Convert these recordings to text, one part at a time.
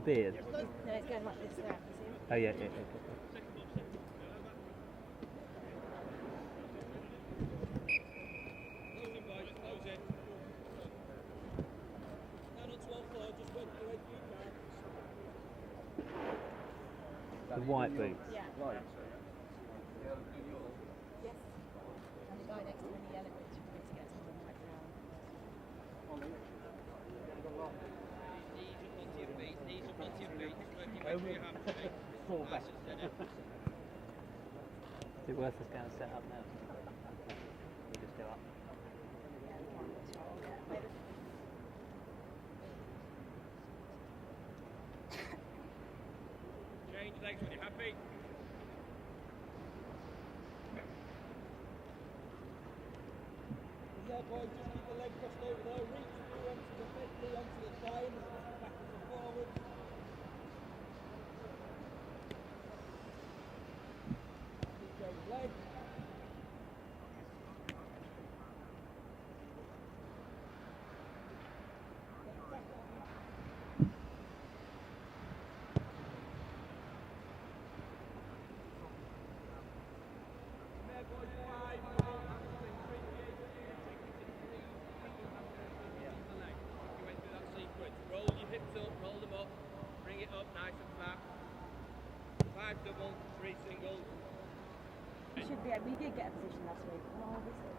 beard? No, it's going like this there, I presume. Oh yeah. The white boots. Yeah. Yes. And the guy next to him in the yellow boots for me to get someone right now. Fall back. Is it worth us going to set up now? We just go up. Change legs when you're happy. Yeah, boys, just keep the leg crossed over there. Reach through onto the through onto the thigh and backwards and forwards. Change leg. Roll your hips up, roll them up, bring it up nice and flat. 5 double, 3 singles. We should be. We did get a position last week. Oh, this is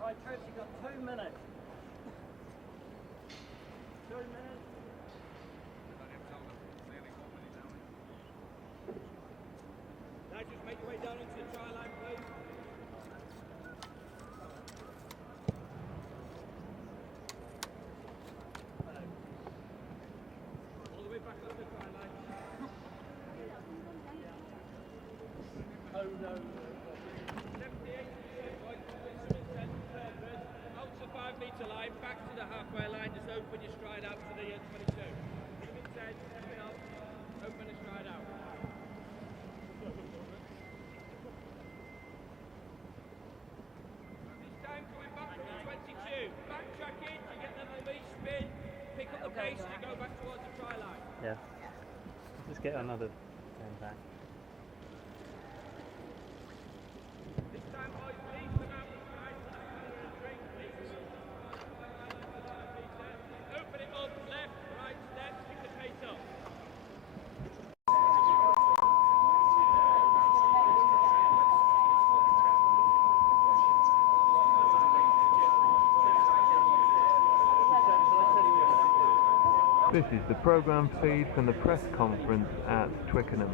Right, Travis, you've got 2 minutes. 2 minutes. Now just make your way down onto the try line, please. All the way back up the try line. Oh no. 78, out to the 5 metre line, back to the halfway line, just open your stride out to the 22. Give it 10, step it up, open the stride out. This time coming back from the 22, backtracking to get them on the spin, pick up the pace to go back towards the try line. Yeah. Let's get another turn back. This time, boys, please come out the side to the drink, please. Open it up, left, right, step, pick the pace up. This is the programme feed from the press conference at Twickenham.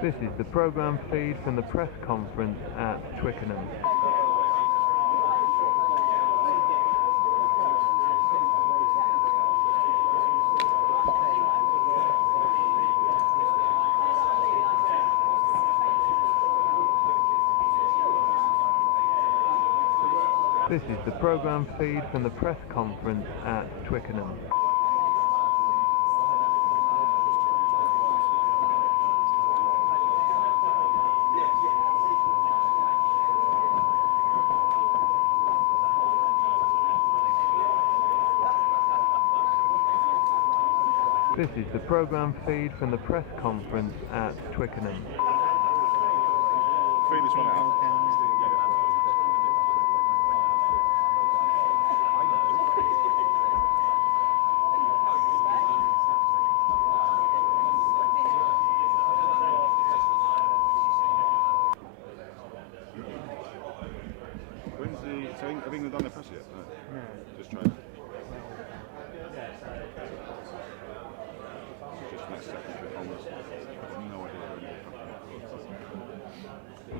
This is the programme feed from the press conference at Twickenham. This is the programme feed from the press conference at Twickenham. This is the programme feed from the press conference at Twickenham. Feel this one out. When's the... So have England done their press yet? No. Just trying. Just next second bit on this. I've got no idea where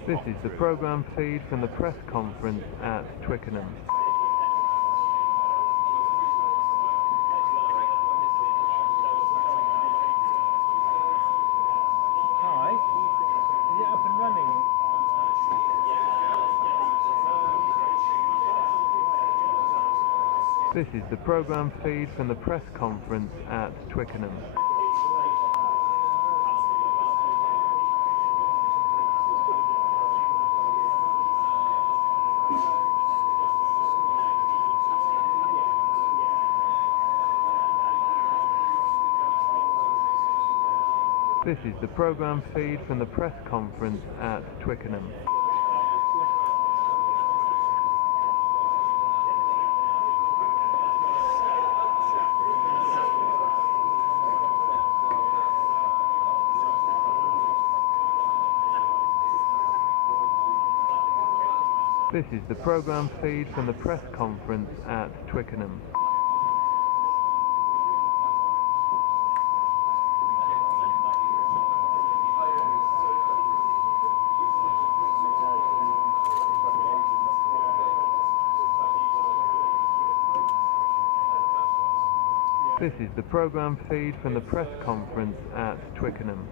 This is the programme feed from the press conference at Twickenham. Hi. Is it up and running? This is the programme feed from the press conference at Twickenham. This is the programme feed from the press conference at Twickenham. This is the programme feed from the press conference at Twickenham. This is the programme feed from the press conference at Twickenham.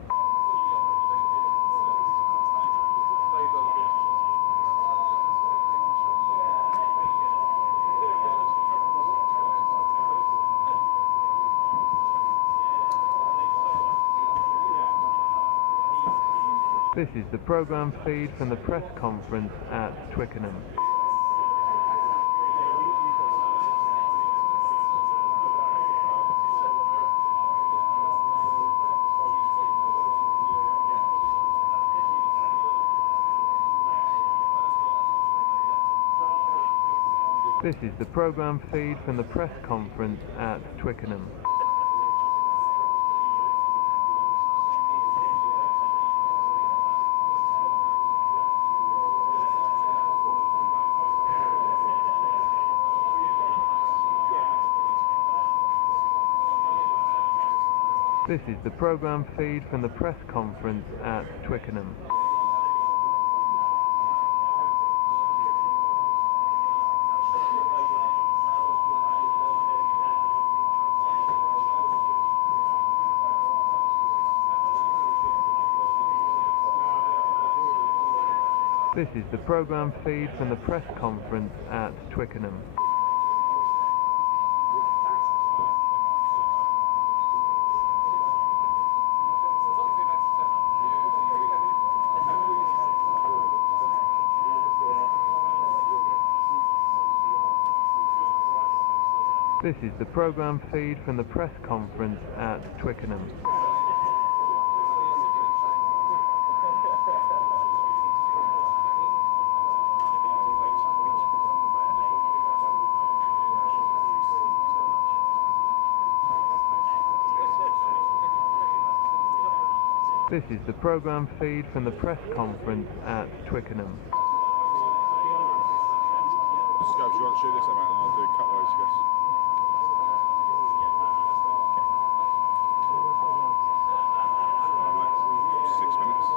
This is the programme feed from the press conference at Twickenham. This is the programme feed from the press conference at Twickenham. This is the programme feed from the press conference at Twickenham. This is the programme feed from the press conference at Twickenham. This is the programme feed from the press conference at Twickenham. This is the programme feed from the press conference at Twickenham. Scopes, you want to shoot this out, mate, and I'll do cutaways, I guess. Alright, mate. 6 minutes.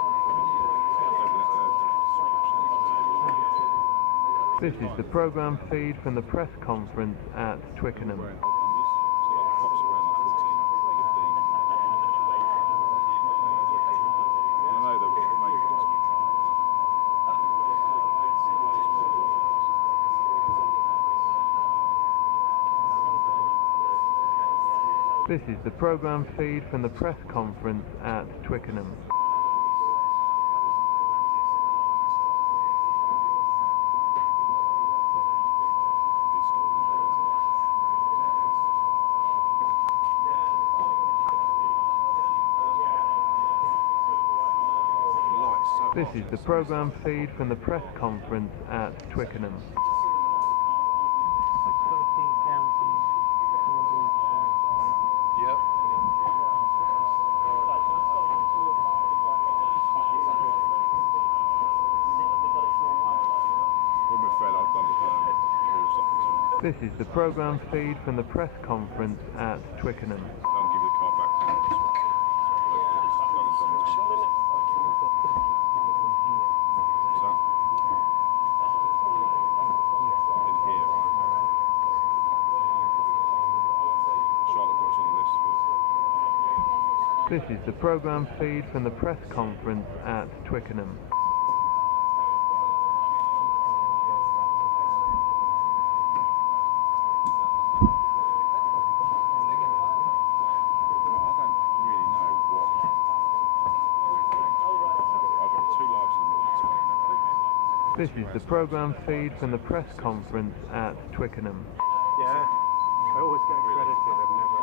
This is the programme feed from the press conference at Twickenham. Wearing odd numbers, so like the cops are wearing like 14, 15. I know the main ones. This is the programme feed from the press conference at Twickenham. This is the programme feed from the press conference at Twickenham. Yep. When we're fed, I've done all stuff and This is the programme feed from the press conference at Twickenham. I'll give you the card back. So, in here, right? Charlotte put us on the list for... This is the programme feed from the press conference at Twickenham. This is the programme feed from the press conference at Twickenham. Yeah, I always get credited, I've never.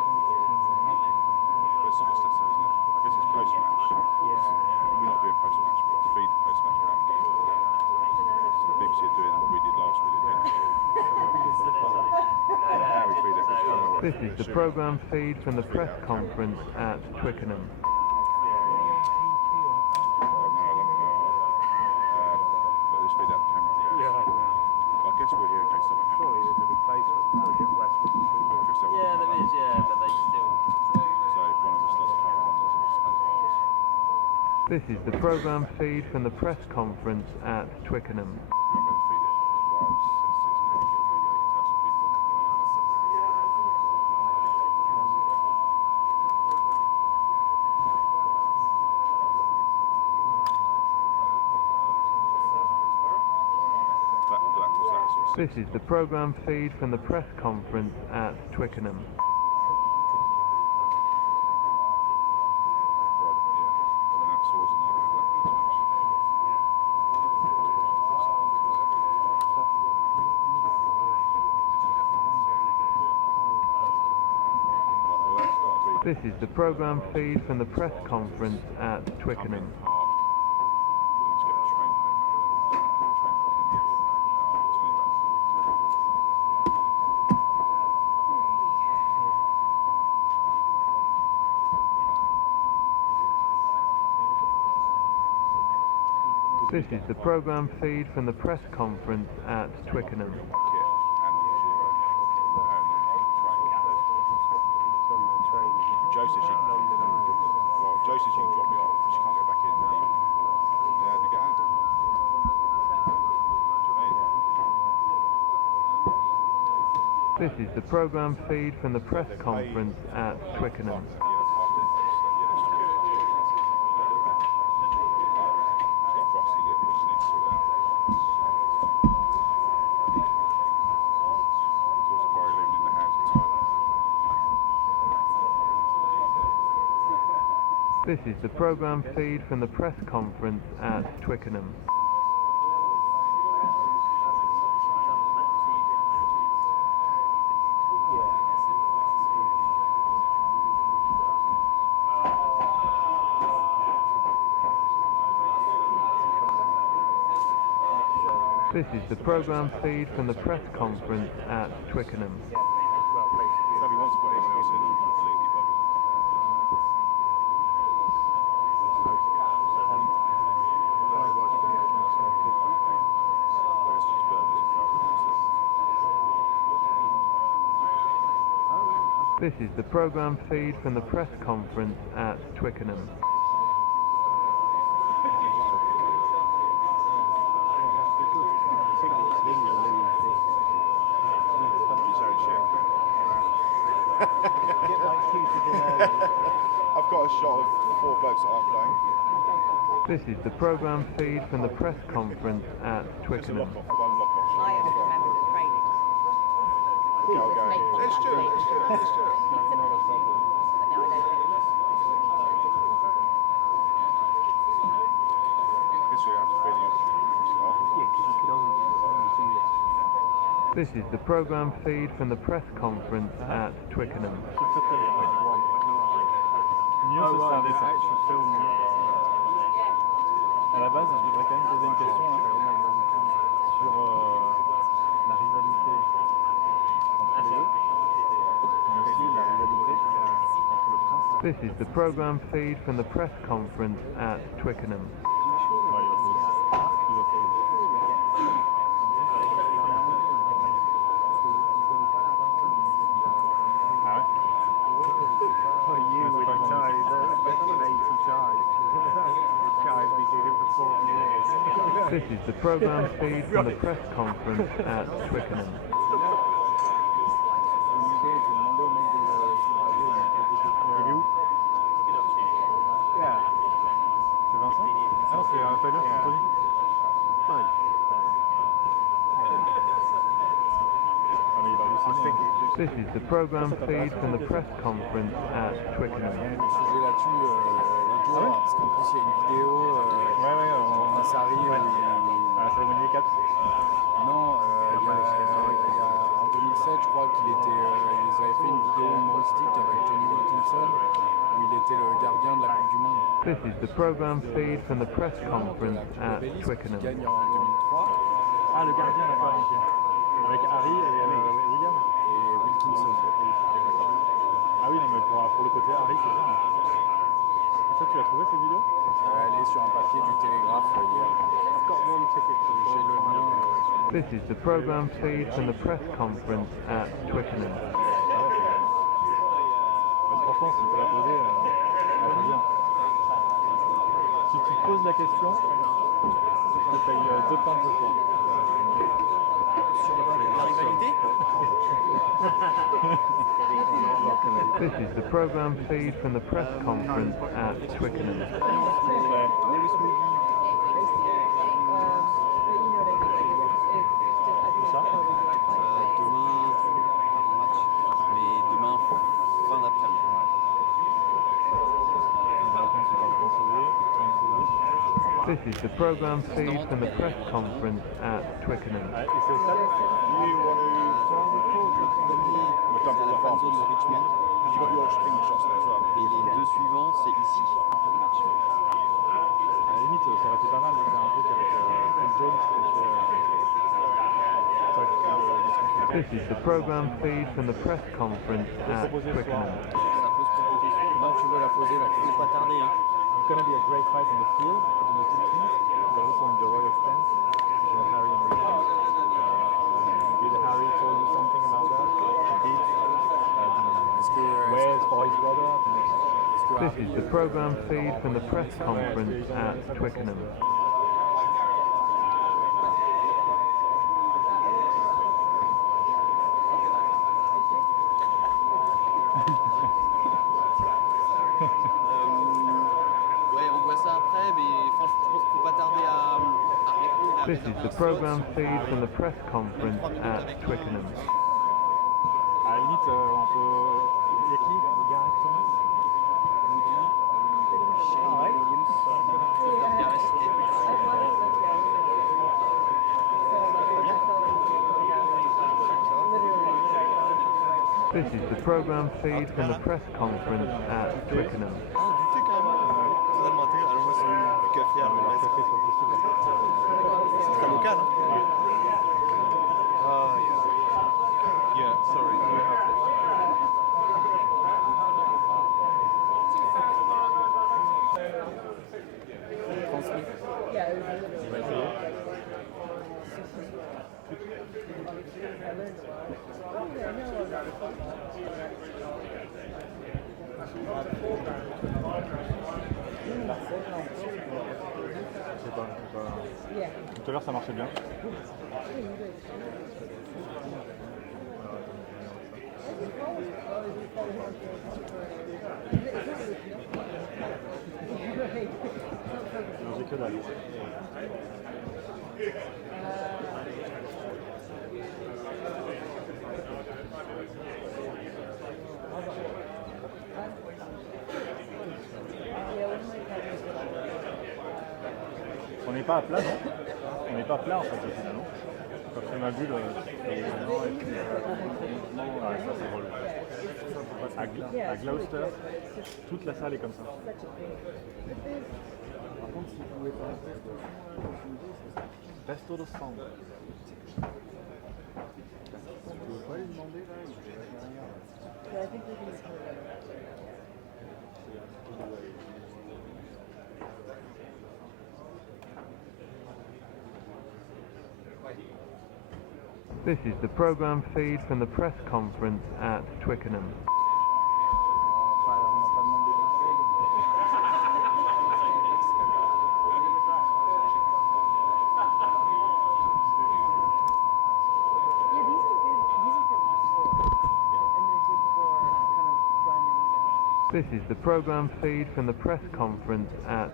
But it's not a sitter, isn't it? I guess it's post-match. Yeah. We're not doing post-match, we've got to feed the post-match back. So the BBC are doing what we did last week. Now we feed it. This is the programme feed from the press conference at Twickenham. But just feed out the camera. Yeah, I know. I guess we're here in case something happens. Surely there's a replacement for you at West. Yeah, there is, yeah, but they still. So if one of us does cover, one does us. This is the programme feed from the press conference at Twickenham. We won't be able to feed it. It's why I was sensitive to the 8,000 people. This is the programme feed from the press conference at Twickenham. Right, yeah. I mean, that's always a nightmare, that match. Well, that's got to be This is the programme feed from the press conference at Twickenham. Park. Let's get the train home at 11. Train back in. I'll tell you about it. This is the programme feed from the press conference at Twickenham. Kit and the zero. And train. Joe says she well, Joe says she can drop me off, but she can't get back in. How do you get out? Do you know what I mean? This is the programme feed from the press conference at Twickenham. This is the programme feed from the press conference at Twickenham. This is the programme feed from the press conference at Twickenham. So if he wants to put anyone else in, he's completely buggered. This is the programme feed from the press conference at Twickenham. I've got a shot of 4 blokes that aren't playing. This is the programme feed from the press conference at There's a Twickenham. lock-off, one lock-off shot. I only remember the training. Go. Make Let's contact do it, with let's do it, let's do it. But no, I don't think. I guess we have to feed you. This is the programme feed from the press conference at Twickenham. À la base, je voudrais quand même poser une question là, sur la rivalité entre les deux, mais aussi la rivalité entre le prince. This is the programme feed from the press conference at Twickenham. Ah ouais? Well, you would tell better than 80 times. This guy's been doing it for 40 years. This is the programme feed from the press conference at Twickenham. Il est où? Yeah. C'est Vincent? Ah non, c'est un Tyler, c'est Anthony. Fine. Ah mais il va I aussi. think it just This is the programme feed from the press conference at Twickenham. Sujet là-dessus l'autre jour, parce qu'en plus il y a une vidéo, Ouais, ça arrive, ouais. il la cérémonie des caps? Non, en 2007, je crois qu'ils avaient fait une vidéo humoristique avec Johnny Wilkinson où il était le gardien de la Coupe du Monde. This is the program feed from the press conference at Qui Twickenham. gagne en 2003 Ah, le gardien, d'accord, ok. Avec Harry et William? et Wilkinson. Ah oui, non, mais pour le côté Harry, c'est bien. Et ça, tu l'as trouvé cette vidéo? Elle est sur un papier du Télégraphe hier. J'ai le lien. This is the program feed from the press conference at Twickenham. Franchement, si tu peux la poser, c'est bien. Si tu poses la question, je te paye 2 pains ce soir. Sur la rivalité. This is the program feed from the press conference at Twickenham. Demain, avant match, mais demain, fin d'après-midi. This is the program feed from the press conference at Twickenham. Et c'est au stade? C'est à la fan zone de Richmond. You got your English shots there as well. Et les 2 suivants, c'est ici, après le match. À la limite, ça aurait été pas mal de faire un truc avec Phil Jones This is the program feed from the press conference at Twickenham. Ça peut se proposer. Comment tu veux la poser la Faut question? pas tarder, hein. It's going to be a great fight on the field between the two teams, but also in the royal stance between Harry and Richard. Did Harry told you something about that? Where's for his brother? This is the program feed from the press conference at Twickenham. Ouais, on voit ça après, mais franchement, je pense qu'il ne faut pas tarder à répondre. This is the program feed from the press conference at Twickenham. À la limite, on peut. Il y a qui? Gareth Thomas? This is the program feed from the press conference at Twickenham. Ah, du thé carrément. Totalement intégré. Alors moi c'est du café à l'ouest. Café, soit possible. C'est très local, hein. Ah, yeah. Yeah, sorry, you have this. Tout à l'heure ça marchait bien. J'ai que dalle. On n'est pas à plat, non? On n'est pas plat en fait, finalement. Quand je fais ma bulle, ouais, ça c'est relou. À Gloucester, toute la salle est comme ça. Par contre, si vous pouvez pas resto de sang. Tu peux pas lui demander là? This is the program feed from the press conference at Twickenham. This is the program feed from the press conference at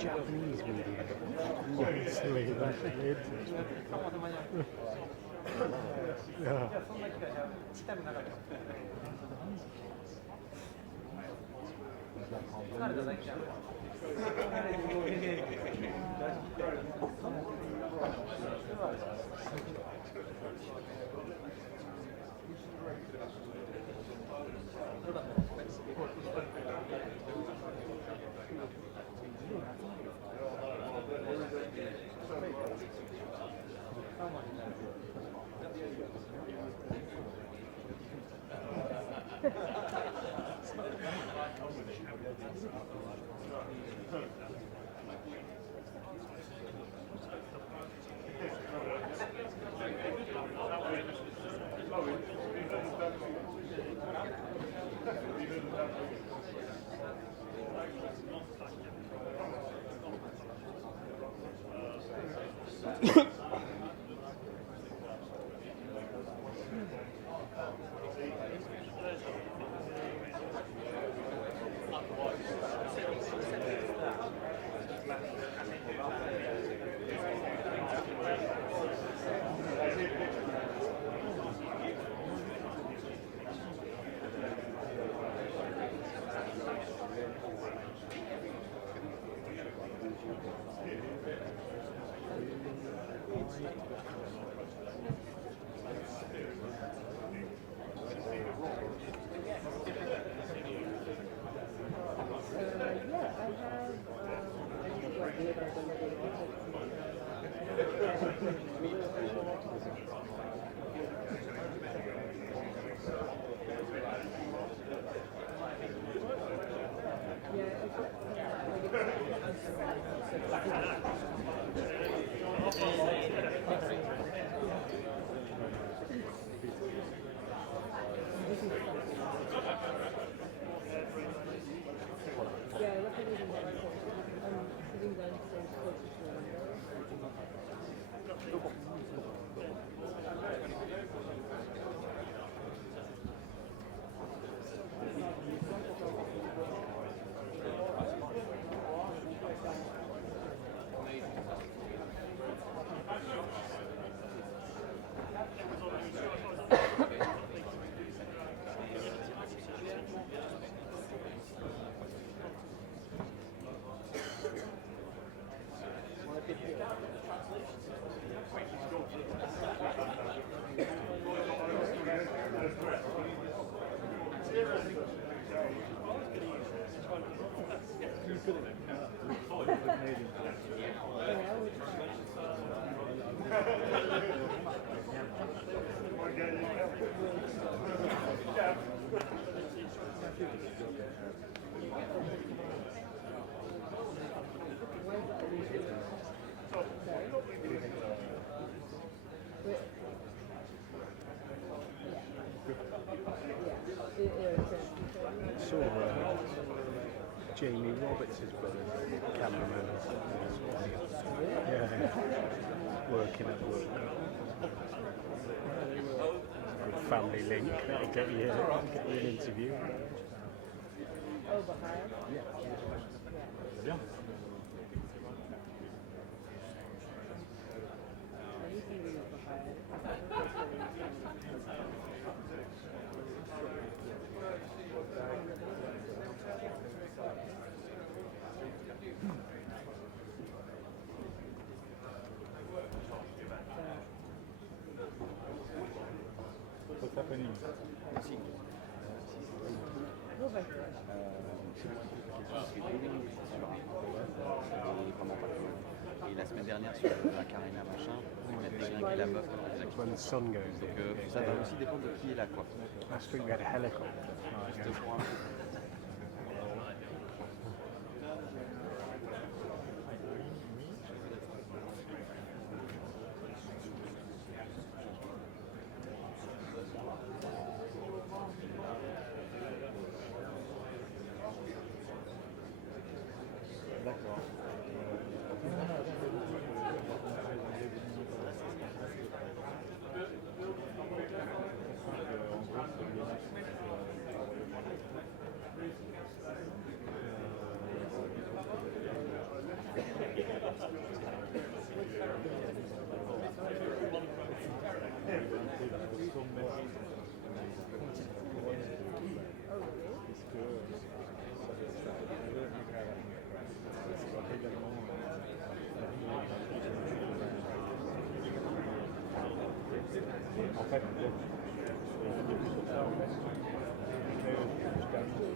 Japanese media. Honestly, that's it. Yeah. Jamie Roberts' brother, cameraman. Yeah, working at work. Good family link. That'll get you an interview. Yeah. What's happening? Et la semaine dernière sur la Carina machin, on a déglingué la meuf dans les When the sun goes Donc in. ça va aussi dépendre de qui est là quoi. Last week we had a helicopter. Et en fait, peut-être, je finis sur ça, en fait. Mais je termine sur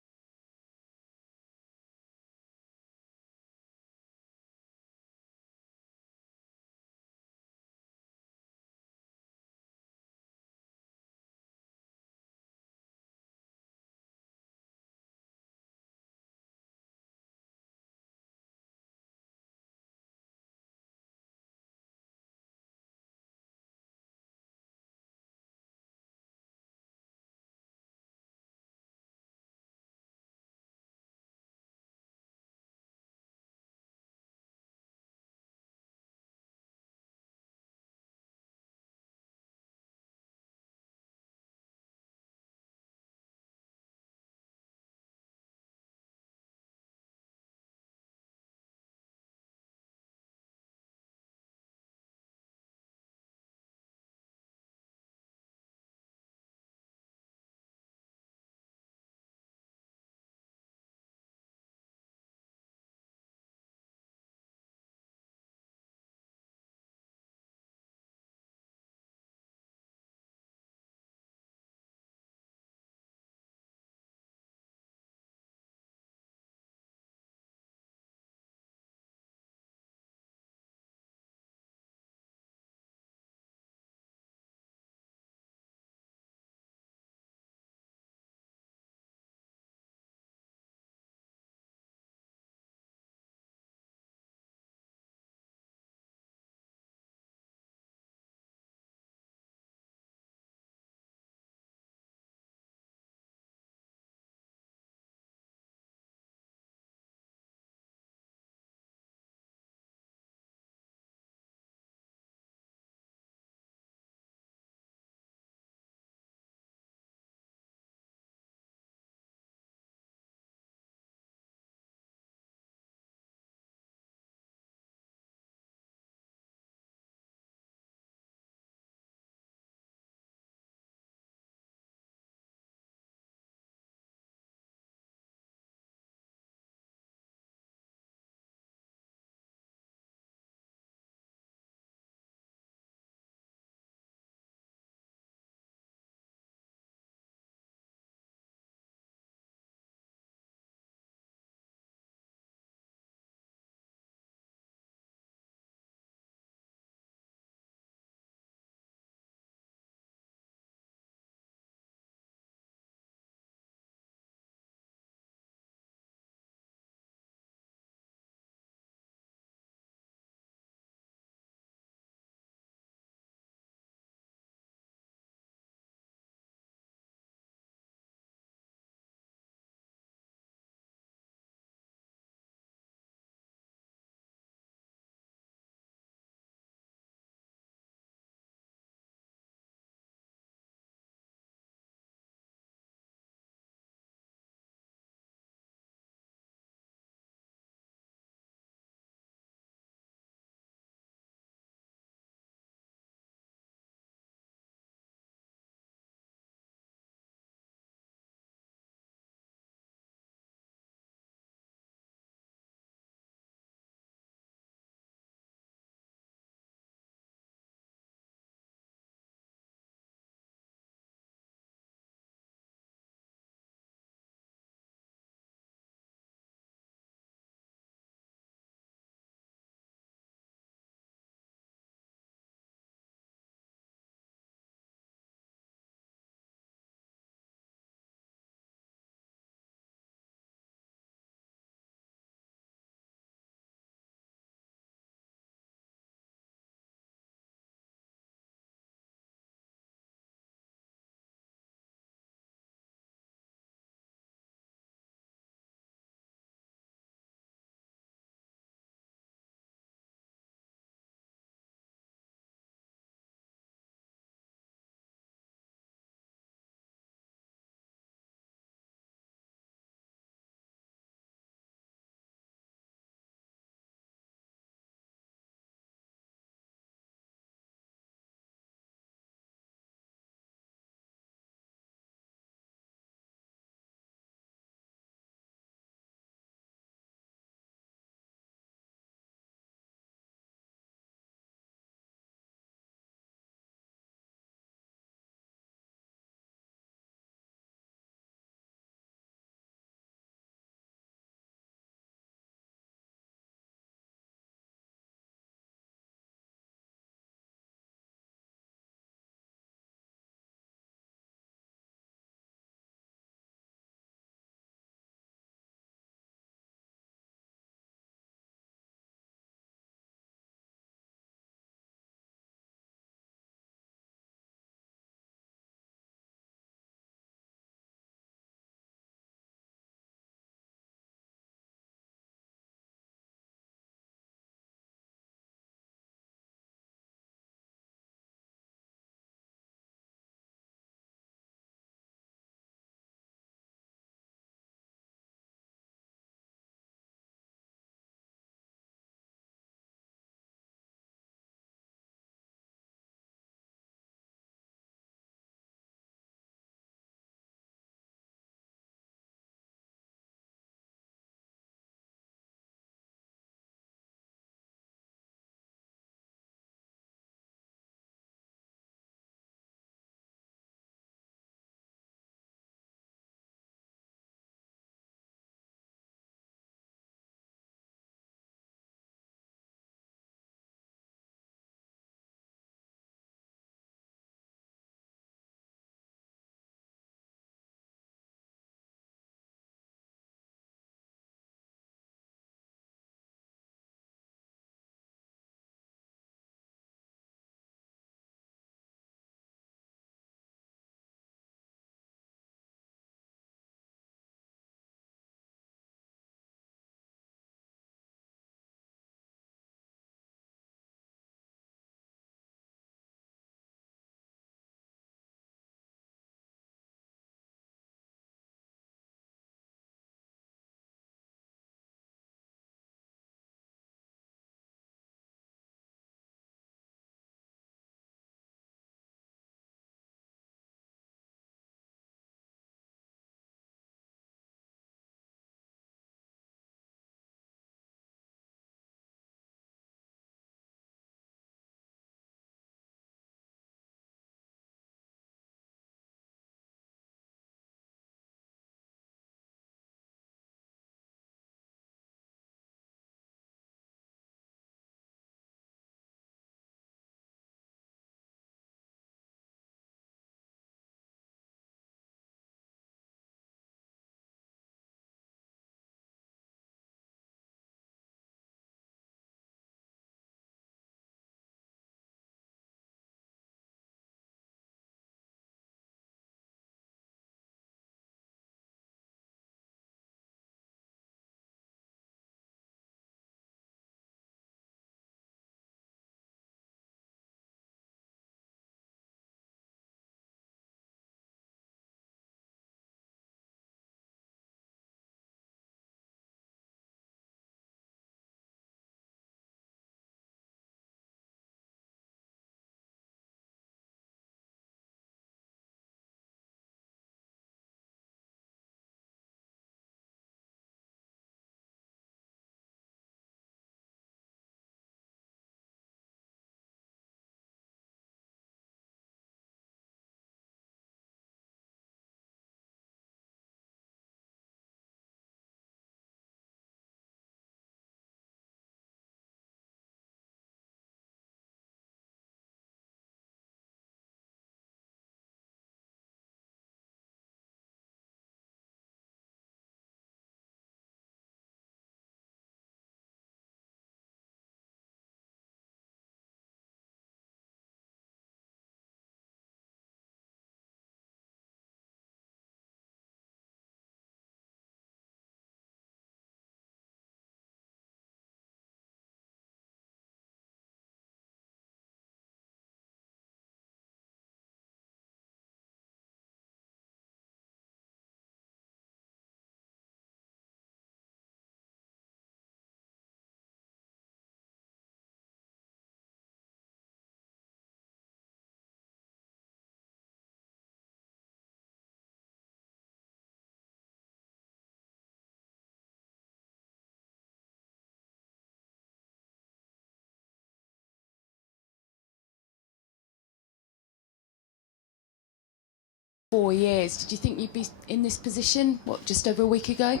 4 years. Did you think you'd be in this position, just over a week ago?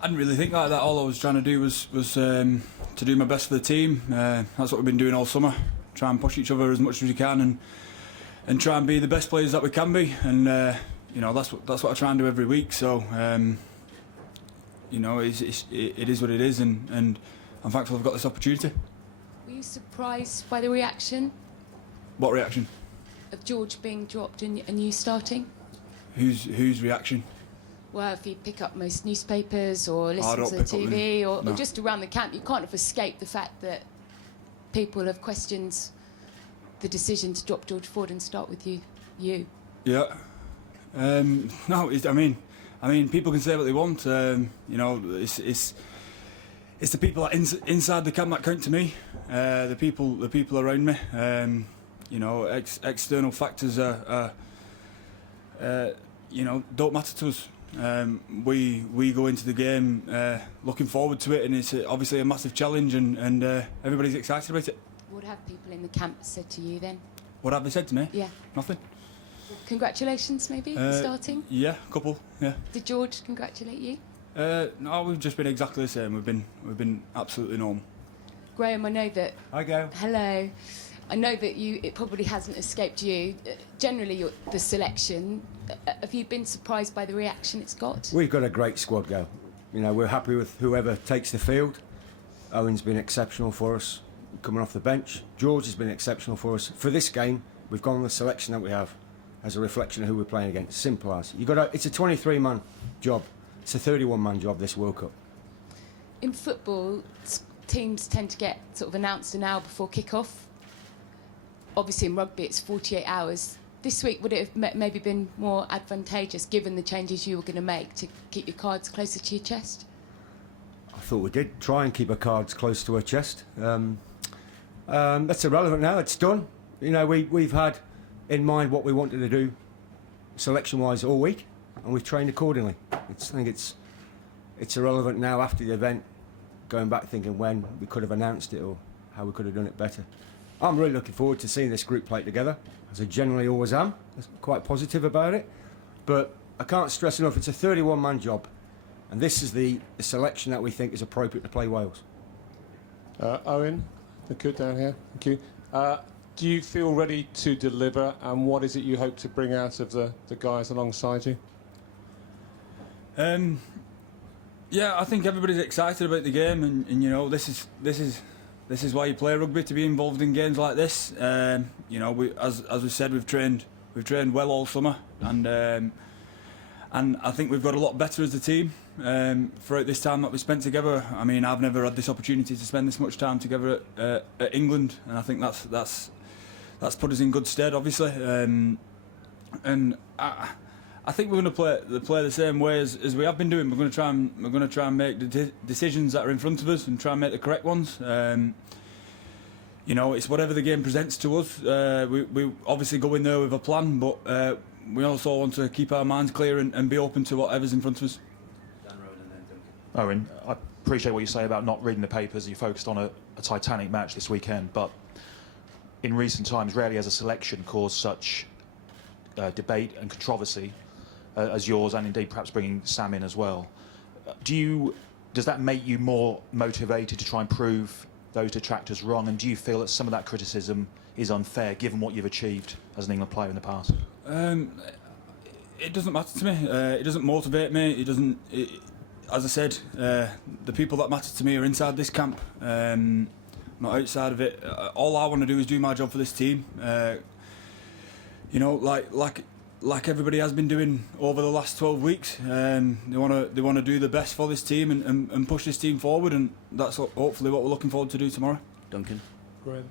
I didn't really think like that. All I was trying to do was to do my best for the team. That's what we've been doing all summer. Try and push each other as much as we can and try and be the best players that we can be. And that's what I try and do every week. So it is what it is, and I'm thankful I've got this opportunity. Were you surprised by the reaction? What reaction? Of George being dropped and you starting? Whose reaction? Well, if you pick up most newspapers or listen don't to the pick up TV or no. just around the camp, you can't have escaped the fact that people have questioned the decision to drop George Ford and start with you. Yeah. No, I mean, people can say what they want. It's the people that inside the camp that count to me. The people around me. External factors don't matter to us. We go into the game looking forward to it, and it's obviously a massive challenge, and everybody's excited about it. What have people in the camp said to you then? What have they said to me? Yeah. Nothing. Congratulations, maybe, for starting? Yeah, a couple, yeah. Did George congratulate you? No, we've just been exactly the same. We've been absolutely normal. Graham, I know that... Hi, Gail. Hello. I know that it probably hasn't escaped you. Generally, the selection, have you been surprised by the reaction it's got? We've got a great squad, Gail. We're happy with whoever takes the field. Owen's been exceptional for us coming off the bench. George has been exceptional for us. For this game, we've gone with the selection that we have as a reflection of who we're playing against. Simple as. It's a 23-man job. It's a 31-man job, this World Cup. In football, teams tend to get sort of announced an hour before kick-off. Obviously, in rugby, it's 48 hours. This week, would it have maybe been more advantageous, given the changes you were going to make, to keep your cards closer to your chest? I thought we did try and keep our cards close to our chest. That's irrelevant now. It's done. We've had in mind what we wanted to do, selection-wise, all week, and we've trained accordingly. I think it's irrelevant now after the event, going back thinking when we could have announced it or how we could have done it better. I'm really looking forward to seeing this group play together, as I generally always am. I'm quite positive about it. But I can't stress enough, it's a 31-man job. And this is the selection that we think is appropriate to play Wales. Owen, good down here. Thank you. Do you feel ready to deliver, and what is it you hope to bring out of the guys alongside you? Yeah, I think everybody's excited about the game, and this is why you play rugby, to be involved in games like this. As we said, we've trained well all summer, and I think we've got a lot better as a team throughout this time that we spent together. I mean, I've never had this opportunity to spend this much time together at England, and I think that's put us in good stead, obviously. And I think we're going to play the same way as we have been doing. We're going to try and make the decisions that are in front of us and try and make the correct ones. It's whatever the game presents to us. We obviously go in there with a plan, but we also want to keep our minds clear and be open to whatever's in front of us. Owen, I appreciate what you say about not reading the papers. You focused on a Titanic match this weekend, but in recent times, rarely has a selection caused such debate and controversy as yours, and indeed perhaps bringing Sam in as well. Does that make you more motivated to try and prove those detractors wrong, and do you feel that some of that criticism is unfair given what you've achieved as an England player in the past? It doesn't matter to me. It doesn't motivate me. As I said, the people that matter to me are inside this camp, not outside of it. All I want to do is do my job for this team. Like everybody has been doing over the last 12 weeks. They want to do the best for this team and push this team forward, and that's hopefully what we're looking forward to do tomorrow. Duncan. Graham.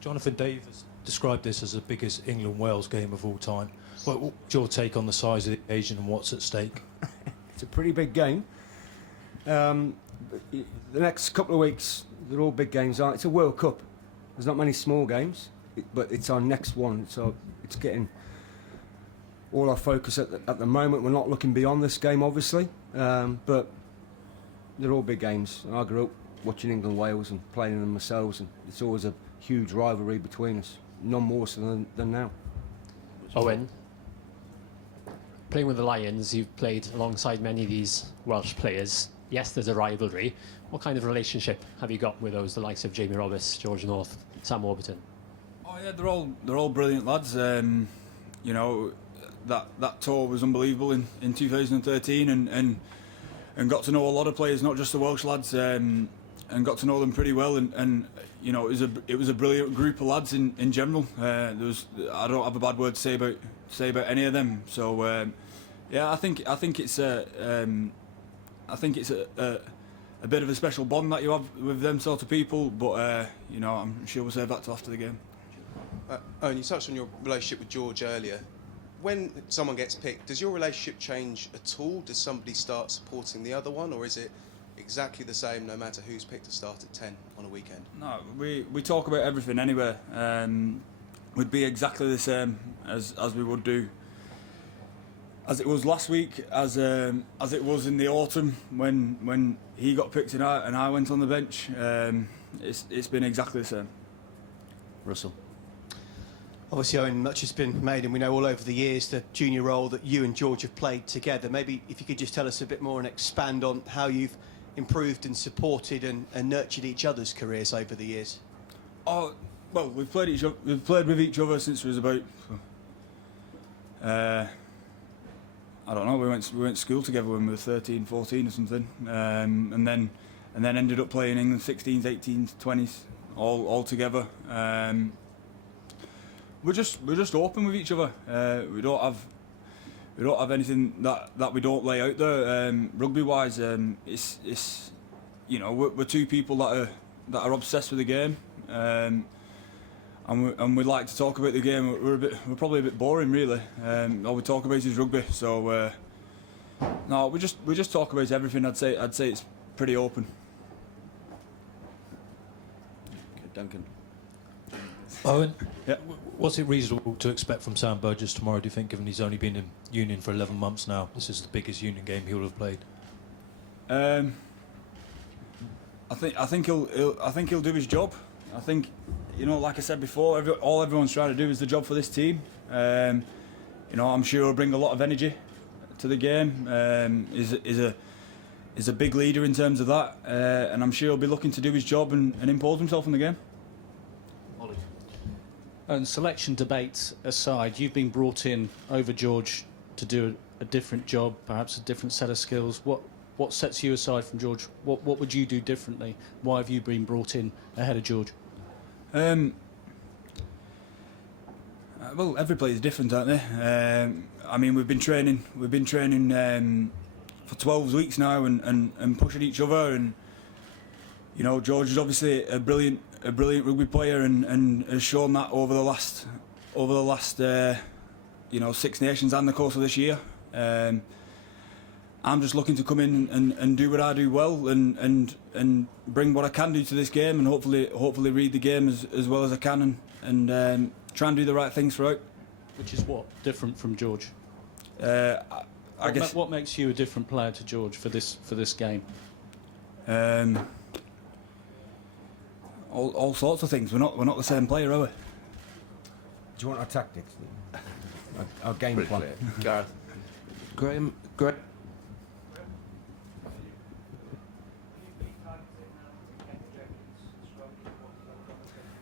Jonathan Davis described this as the biggest England-Wales game of all time. What's your take on the size of the occasion and what's at stake? It's a pretty big game. The next couple of weeks, they're all big games, aren't it? It's a World Cup. There's not many small games, but it's our next one, so it's getting all our focus at the moment. We're not looking beyond this game, obviously, but they're all big games. I grew up watching England-Wales and playing them myself, and it's always a huge rivalry between us, none more so than now. Owen, playing with the Lions, you've played alongside many of these Welsh players. Yes, there's a rivalry. What kind of relationship have you got with those, the likes of Jamie Roberts, George North, Sam Warburton? Oh yeah, they're all brilliant lads. You know, that tour was unbelievable in 2013, and got to know a lot of players, not just the Welsh lads, and got to know them pretty well. And you know, it was a brilliant group of lads in general. I don't have a bad word to say about any of them. So yeah, I think it's a bit of a special bond that you have with them sort of people. But you know, I'm sure we'll save that till after the game. Owen, you touched on your relationship with George earlier. When someone gets picked, does your relationship change at all? Does somebody start supporting the other one, or is it exactly the same no matter who's picked to start at 10 on a weekend? No, we talk about everything anyway. Would be exactly the same as we would do, as it was last week, as it was in the autumn when he got picked and I went on the bench. It's been exactly the same. Russell. Obviously, Owen, much has been made, and we know all over the years the junior role that you and George have played together. Maybe if you could just tell us a bit more and expand on how you've improved and supported and nurtured each other's careers over the years. Oh, well, we've played with each other since we was about. I don't know. We went to school together when we were 13, 14 or something, and then ended up playing England 16s, 18s, 20s, all together. We're just open with each other. We don't have anything that we don't lay out there. Rugby wise, it's you know, we're two people that are obsessed with the game, and we like to talk about the game. We're probably a bit boring, really. All we talk about is rugby. So no, we just talk about everything. I'd say it's pretty open. Okay, Duncan. Owen, yeah. What's it reasonable to expect from Sam Burgess tomorrow, do you think, given he's only been in Union for 11 months now? This is the biggest Union game he will have played. I think he'll do his job. I think, you know, like I said before, all everyone's trying to do is the job for this team. You know, I'm sure he'll bring a lot of energy to the game. Is a big leader in terms of that, and I'm sure he'll be looking to do his job and impose himself in the game. And selection debates aside, you've been brought in over George to do a different job, perhaps a different set of skills. What sets you aside from George? What would you do differently? Why have you been brought in ahead of George? Well, every player is different, aren't they? I mean, we've been training for 12 weeks now and pushing each other. And you know, George is obviously a brilliant rugby player and has shown that over the last you know, Six Nations and the course of this year. I'm just looking to come in and do what I do well and bring what I can do to this game, and hopefully read the game as well as I can and try and do the right things throughout. Which is what different from George? I guess what makes you a different player to George for this game? All sorts of things. We're not the same player, are we? Do you want our tactics? Our game plan? Gareth. Graham.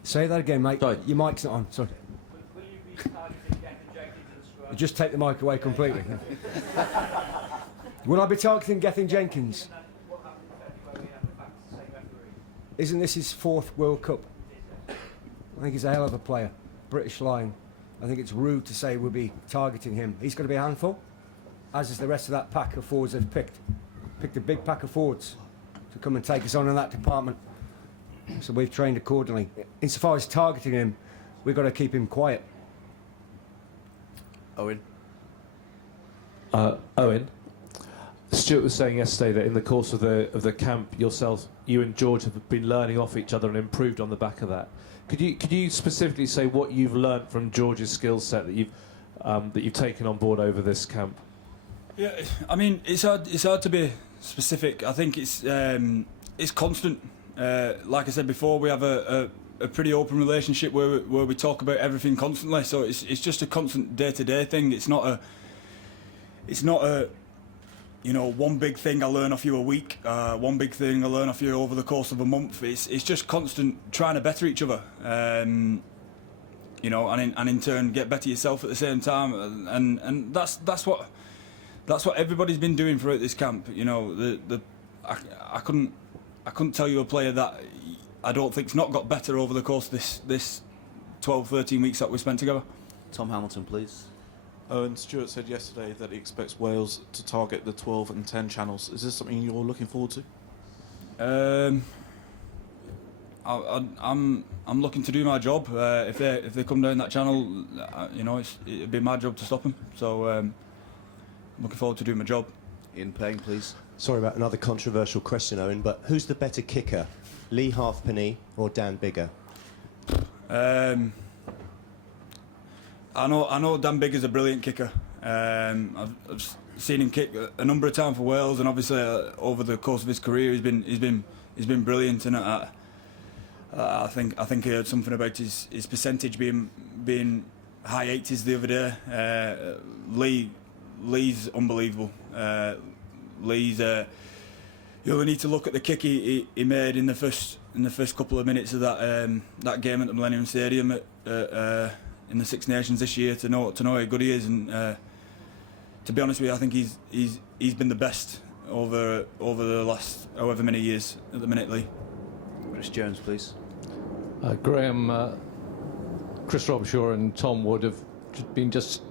Say that again, mate. Sorry. Your mic's not on. Sorry. You just take the mic away completely. Will I be targeting Gethin Jenkins? Isn't this his 4th World Cup? I think he's a hell of a player. British line. I think it's rude to say we'll be targeting him. He's going to be a handful, as is the rest of that pack of forwards they've picked. Picked a big pack of forwards to come and take us on in that department. So we've trained accordingly. Insofar as targeting him, we've got to keep him quiet. Owen. Owen. Stuart was saying yesterday that in the course of the camp, you and George have been learning off each other and improved on the back of that. Could you specifically say what you've learnt from George's skill set that you've taken on board over this camp? Yeah, I mean, it's hard to be specific. I think it's constant. like I said before, we have a pretty open relationship where we talk about everything constantly. So it's just a constant day-to-day thing. It's not a one big thing I learn off you a week, one big thing I learn off you over the course of a month. It's just constant trying to better each other, and in turn get better yourself at the same time. And that's what everybody's been doing throughout this camp. I couldn't tell you a player that I don't think's not got better over the course of this 12-13 weeks that we spent together. Tom Hamilton, please. Owen, Stuart said yesterday that he expects Wales to target the 12 and 10 channels. Is this something you're looking forward to? I'm looking to do my job. If they come down that channel, it'd be my job to stop them. So I'm looking forward to doing my job. Ian Payne, please. Sorry about another controversial question, Owen, but who's the better kicker, Lee Halfpenny or Dan Biggar? I know Dan Biggar's a brilliant kicker. I've seen him kick a number of times for Wales, and obviously over the course of his career, he's been brilliant. And I think I heard something about his percentage being high 80s the other day. Lee's unbelievable. Lee's you only need to look at the kick he made in the first couple of minutes of that game at the Millennium Stadium in the Six Nations this year to know how good he is. And to be honest with you, I think he's been the best over the last however many years at the minute. Lee. Chris Jones, please. Graham, Chris Robshaw and Tom Wood have been just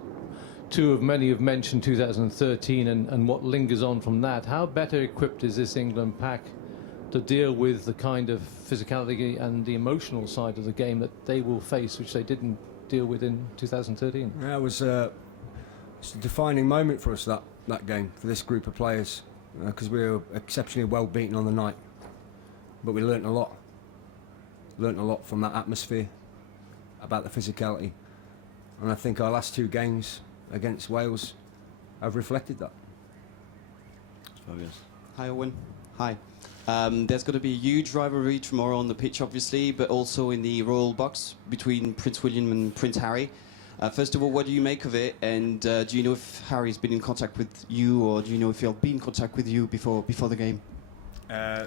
two of many who've mentioned 2013 and what lingers on from that. How better equipped is this England pack to deal with the kind of physicality and the emotional side of the game that they will face, which they didn't deal with in 2013? Yeah, it's a defining moment for us, that game, for this group of players, because we were exceptionally well beaten on the night. But we learnt a lot. Learnt a lot from that atmosphere, about the physicality. And I think our last two games against Wales have reflected that. Hi, Owen. Hi. There's going to be a huge rivalry tomorrow on the pitch, obviously, but also in the royal box between Prince William and Prince Harry. First of all, what do you make of it? And do you know if Harry's been in contact with you, or do you know if he'll be in contact with you before the game?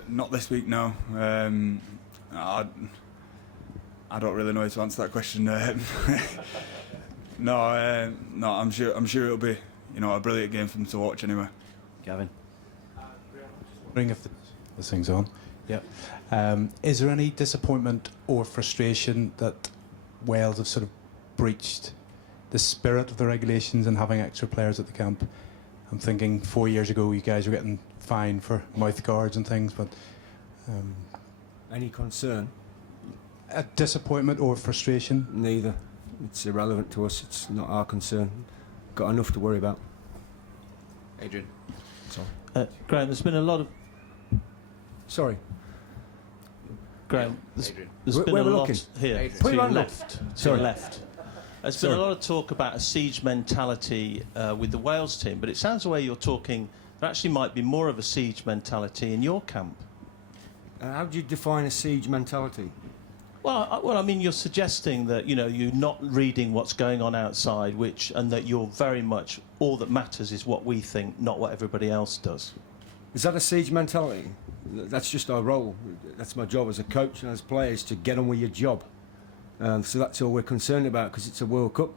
Not this week, no. I don't really know how to answer that question. No, I'm sure it'll be a brilliant game for them to watch anyway. Gavin. Wondering if the thing's on. Yeah. Is there any disappointment or frustration that Wales have sort of breached the spirit of the regulations and having extra players at the camp? I'm thinking 4 years ago you guys were getting fined for mouth guards and things, but any concern? A disappointment or frustration? Neither. It's irrelevant to us. It's not our concern. Got enough to worry about. Adrian. Sorry. Graham, there's been a lot of... Sorry. Graham, there's been where a we're lot looking? here. Put To him on left. To Sorry. left. There's been a lot of talk about a siege mentality with the Wales team, but it sounds the way you're talking, there actually might be more of a siege mentality in your camp. How do you define a siege mentality? Well, I mean, you're suggesting that you're not reading what's going on outside, and that you're very much all that matters is what we think, not what everybody else does. Is that a siege mentality? That's just our role. That's my job as a coach and as players, to get on with your job. So that's all we're concerned about, because it's a World Cup.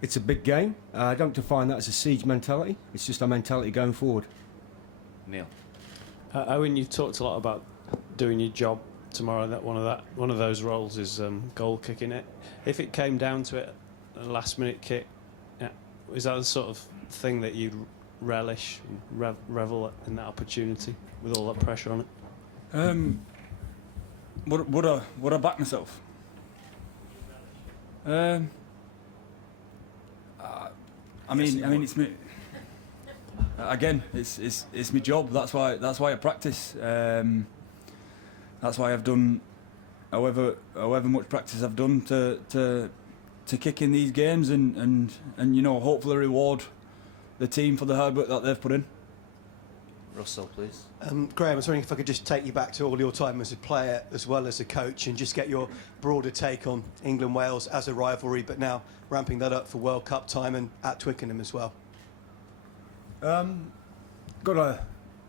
It's a big game. I don't define that as a siege mentality. It's just our mentality going forward. Neil. Owen, you've talked a lot about doing your job tomorrow. That one of those roles is goal kicking. It. If it came down to it, a last-minute kick, is that the sort of thing that you'd relish, revel in that opportunity with all that pressure on it? Would I back myself? I mean, it's me. Again, it's my job. That's why I practice. That's why I've done however much practice I've done to kick in these games and hopefully reward the team for the hard work that they've put in. Russell, please. Graham, I was wondering if I could just take you back to all your time as a player as well as a coach and just get your broader take on England-Wales as a rivalry, but now ramping that up for World Cup time and at Twickenham as well. Got a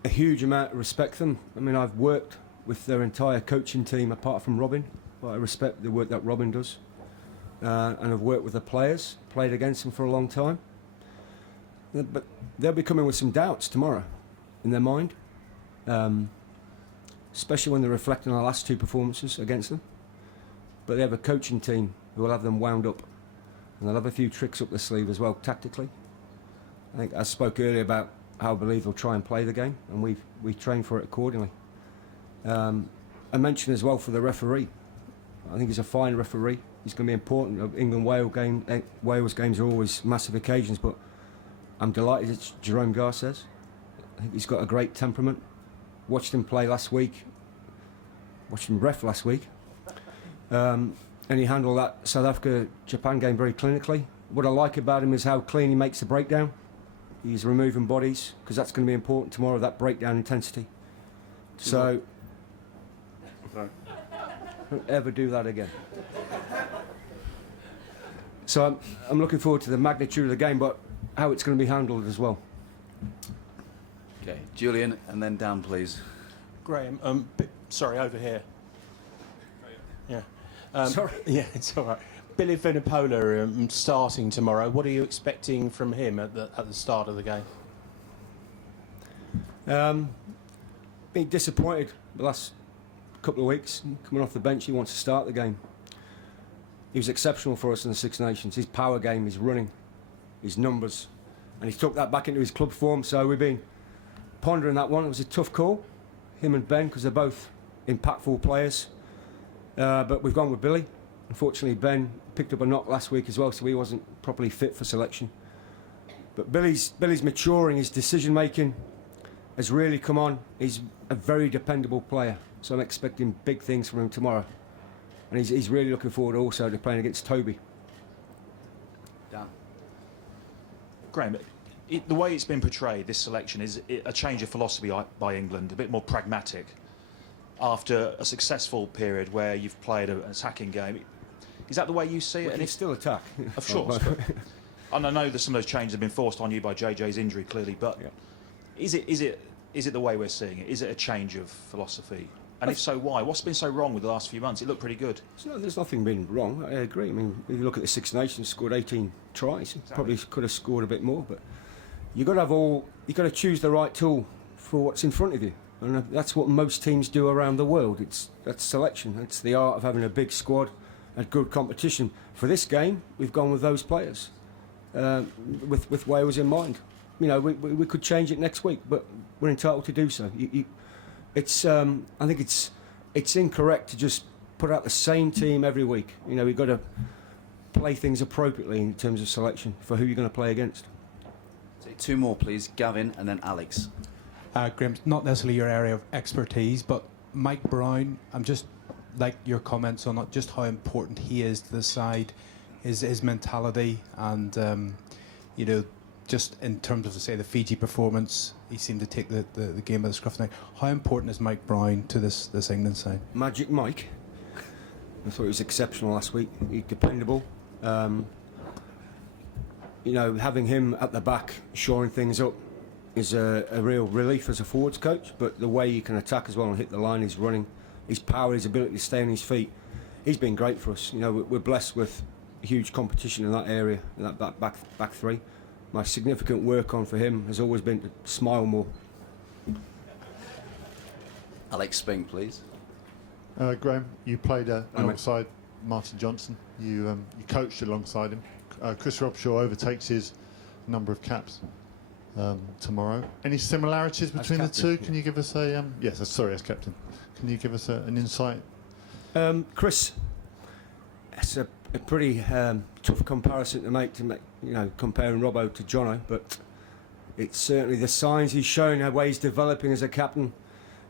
huge amount of respect for them. I mean, I've worked with their entire coaching team apart from Robin, but I respect the work that Robin does. And I've worked with the players, played against them for a long time. But they'll be coming with some doubts tomorrow in their mind, especially when they're reflecting on the last 2 performances against them. But they have a coaching team who will have them wound up, and they'll have a few tricks up their sleeve as well tactically. I think I spoke earlier about how I believe they'll try and play the game, and we train for it accordingly. I mentioned as well for the referee. I think he's a fine referee. He's going to be important. Wales games are always massive occasions, but I'm delighted it's Jerome Garces. I think he's got a great temperament. Watched him play last week. Watched him ref last week. And he handled that South Africa-Japan game very clinically. What I like about him is how clean he makes the breakdown. He's removing bodies, because that's going to be important tomorrow, that breakdown intensity. So, don't ever do that again. So I'm looking forward to the magnitude of the game, but how it's going to be handled as well. Okay, Julian, and then Dan, please. Graham, sorry, over here. Yeah. Sorry. Yeah, it's all right. Billy Vunipola starting tomorrow. What are you expecting from him at the start of the game? Been disappointed the last couple of weeks. Coming off the bench, he wants to start the game. He was exceptional for us in the Six Nations. His power game, his running, his numbers, and he's took that back into his club form. So we've been pondering that one. It was a tough call, him and Ben, because they're both impactful players. But we've gone with Billy. Unfortunately, Ben picked up a knock last week as well, so he wasn't properly fit for selection. But Billy's maturing. His decision making has really come on. He's a very dependable player, so I'm expecting big things from him tomorrow. And he's really looking forward also to playing against Toby. Dan. Graham, the way it's been portrayed, this selection, is a change of philosophy by England, a bit more pragmatic. After a successful period where you've played an attacking game, is that the way you see it? Well, and it's still attack. Of course. And I know that some of those changes have been forced on you by JJ's injury, clearly, but yeah. Is it the way we're seeing it? Is it a change of philosophy? And if so, why? What's been so wrong with the last few months? It looked pretty good. There's nothing been wrong. I agree. I mean, if you look at the Six Nations, scored 18 tries. Exactly. Probably could have scored a bit more, but you've got to choose the right tool for what's in front of you, and that's what most teams do around the world. That's selection. It's the art of having a big squad and good competition. For this game, we've gone with those players, with Wales in mind. You know, we could change it next week, but we're entitled to do so. I think it's incorrect to just put out the same team every week. You know, we've got to play things appropriately in terms of selection for who you're going to play against. Take 2 more, please. Gavin and then Alex. Graham, not necessarily your area of expertise, but Mike Brown, I'm just like your comments on it, just how important he is to the side, his mentality, and you know, just in terms of, say, the Fiji performance, he seemed to take the game by the scruff of the neck. How important is Mike Brown to this England side? Magic Mike. I thought he was exceptional last week. He's dependable. You know, having him at the back, shoring things up, is a real relief as a forwards coach. But the way he can attack as well and hit the line, his running, his power, his ability to stay on his feet, he's been great for us. You know, we're blessed with huge competition in that area, in that back three. My significant work on for him has always been to smile more. Alex Spink, please. Graham, you played alongside Martin Johnson. You coached alongside him. Chris Robshaw overtakes his number of caps tomorrow. Any similarities between the two? Can you give us a... yes, sorry, as captain. Can you give us an insight? Chris, it's a pretty tough comparison to make, you know, comparing Robbo to Jono, but it's certainly the signs he's showing, the way he's developing as a captain.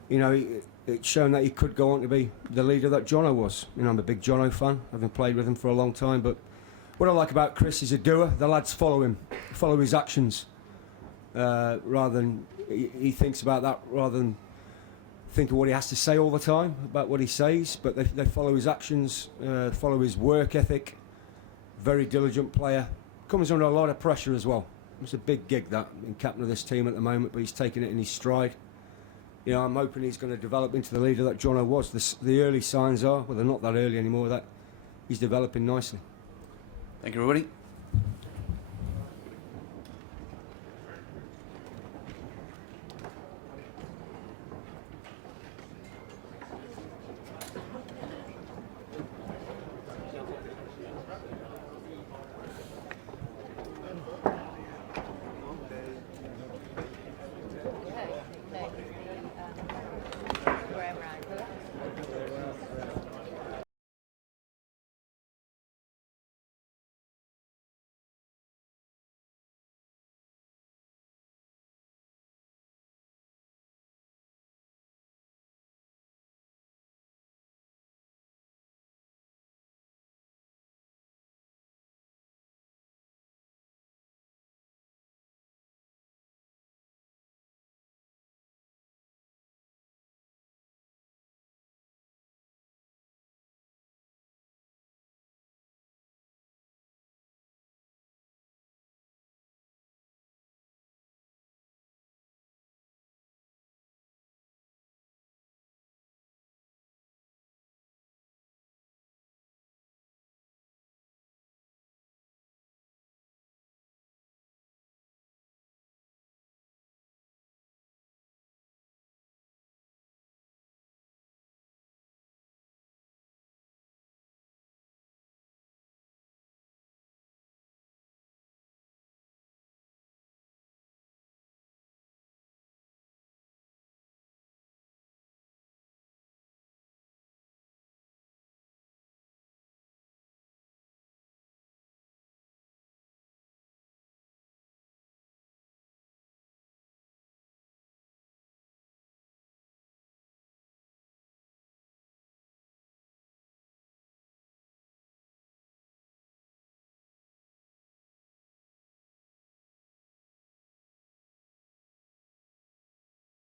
You know, it's shown that he could go on to be the leader that Jono was. You know, I'm a big Jono fan, having played with him for a long time, but what I like about Chris is a doer. The lads follow him, follow his actions. rather than he thinks about that rather than think of what he has to say all the time about what he says. But they follow his actions, follow his work ethic. Very diligent player. Comes under a lot of pressure as well. It's a big gig that, being captain of this team at the moment, but he's taking it in his stride. You know, I'm hoping he's going to develop into the leader that Jono was. The early signs are, well, they're not that early anymore, that he's developing nicely. Thank you, everybody.